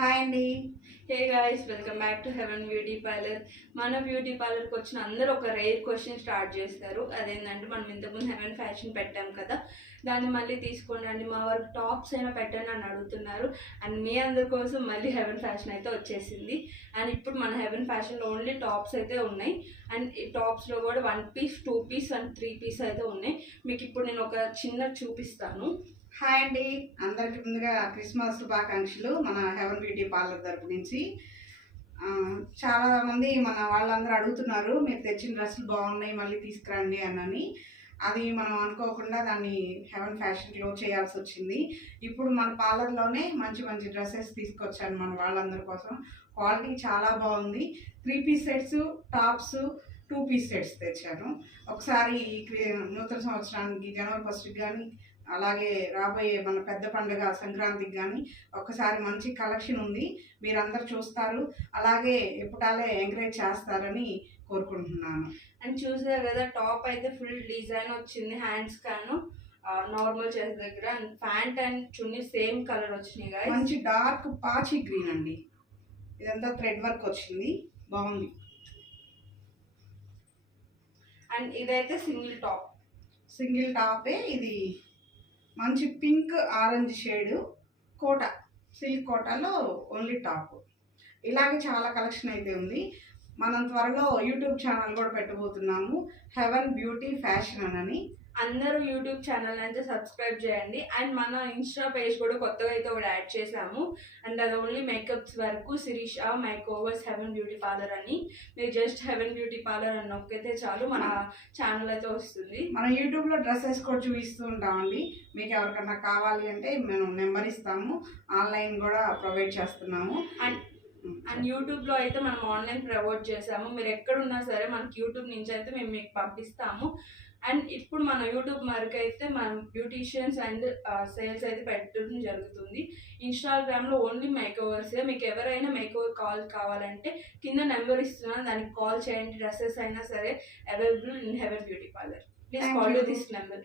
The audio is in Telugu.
హాయ్ అండి. Hey guys, welcome back to heaven beauty parlour. మన బ్యూటీ పార్లర్కి వచ్చిన అందరూ ఒక రేర్ క్వశ్చన్ స్టార్ట్ చేస్తారు. అదేంటంటే మనం ఇంతకుముందు హెవెన్ ఫ్యాషన్ పెట్టాం కదా, దాన్ని మళ్ళీ తీసుకోండి, మా వారికి టాప్స్ అయినా పెట్టండి అని అడుగుతున్నారు. అండ్ మీ అందరి కోసం మళ్ళీ హెవెన్ ఫ్యాషన్ అయితే వచ్చేసింది. అండ్ ఇప్పుడు మన హెవెన్ ఫ్యాషన్లో ఓన్లీ టాప్స్ అయితే ఉన్నాయి. అండ్ ఈ టాప్స్లో కూడా 1 పీస్, 2 పీస్ అండ్ 3 పీస్ అయితే ఉన్నాయి. మీకు ఇప్పుడు నేను ఒక చిన్న చూపిస్తాను. హాయ్ అండి. అందరికి ముందుగా క్రిస్మస్ శుభాకాంక్షలు మన హెవెన్ బ్యూటీ పార్లర్ తరపు నుంచి. చాలా మంది మన వాళ్ళందరూ అడుగుతున్నారు, మీరు తెచ్చిన డ్రెస్సులు బాగున్నాయి మళ్ళీ తీసుకురండి అని. అది మనం అనుకోకుండా దాన్ని హెవెన్ ఫ్యాషన్లో చేయాల్సి వచ్చింది. ఇప్పుడు మన పార్లర్లోనే మంచి మంచి డ్రెస్సెస్ తీసుకొచ్చాను మన వాళ్ళందరి కోసం. క్వాలిటీ చాలా బాగుంది. 3 piece sets, tops, 2 piece sets తెచ్చాను. ఒకసారి నూతన సంవత్సరానికి జనవరి 1కి కానీ, అలాగే రాబోయే మన పెద్ద పండుగ సంక్రాంతికి కానీ ఒక్కసారి మంచి కలెక్షన్ ఉంది. మీరందరూ చూస్తారు, అలాగే ఎప్పుడాలే ఎంకరేజ్ చేస్తారని కోరుకుంటున్నాను. అండ్ చూసారు కదా, టాప్ అయితే ఫుల్ డిజైన్ వచ్చింది, హ్యాండ్స్ కాను నార్మల్ చేసే దగ్గర. And pant and chunni same colour వచ్చినాయి గాయ్స్. మంచి డార్క్ పాచి గ్రీన్ అండి. ఇదంతా థ్రెడ్ వర్క్ వచ్చింది, బాగుంది. అండ్ ఇదైతే సింగిల్ టాపే. ఇది మంచి పింక్ ఆరెంజ్ షేడ్ కోట, సిల్క్ కోటాలో ఓన్లీ టాప్. ఇలాగే చాలా కలెక్షన్ అయితే ఉంది. మనం త్వరలో యూట్యూబ్ ఛానల్ కూడా పెట్టబోతున్నాము, హెవెన్ బ్యూటీ ఫ్యాషన్ అని. అందరూ యూట్యూబ్ ఛానల్ అయితే సబ్స్క్రైబ్ చేయండి. అండ్ మన ఇన్స్టా పేజ్ కూడా కొత్తగా అయితే ఒకటి యాడ్ చేసాము. అండ్ అది ఓన్లీ మేకప్స్ వరకు, Shirisha make overs heaven beauty parlour అని. మీరు జస్ట్ హెవెన్ బ్యూటీ పార్లర్ అని నొక్కితే చాలు మన ఛానల్ అయితే వస్తుంది. మనం యూట్యూబ్లో డ్రెస్సెస్ కూడా చూపిస్తూ ఉంటామండి. మీకు ఎవరికన్నా కావాలి అంటే మేము నెంబర్ ఇస్తాము, ఆన్లైన్ కూడా ప్రొవైడ్ చేస్తున్నాము. అండ్ యూట్యూబ్లో అయితే మనం ఆన్లైన్ ప్రమోట్ చేసాము. మీరు ఎక్కడున్నా సరే మనకి యూట్యూబ్ నుంచి అయితే మేము మీకు పంపిస్తాము. అండ్ ఇప్పుడు మన యూట్యూబ్ వరకు అయితే మనం బ్యూటీషియన్స్ అండ్ సేల్స్ అయితే పెట్టడం జరుగుతుంది. ఇన్స్టాగ్రామ్లో ఓన్లీ మేక్ ఓవర్సే. మీకు ఎవరైనా మేక్ ఓవర్ కాల్ కావాలంటే కింద నెంబర్ ఇస్తున్నాను, దానికి కాల్ చేయండి. డ్రెస్సెస్ అయినా సరే available in heaven beauty parlour. Please call to this number.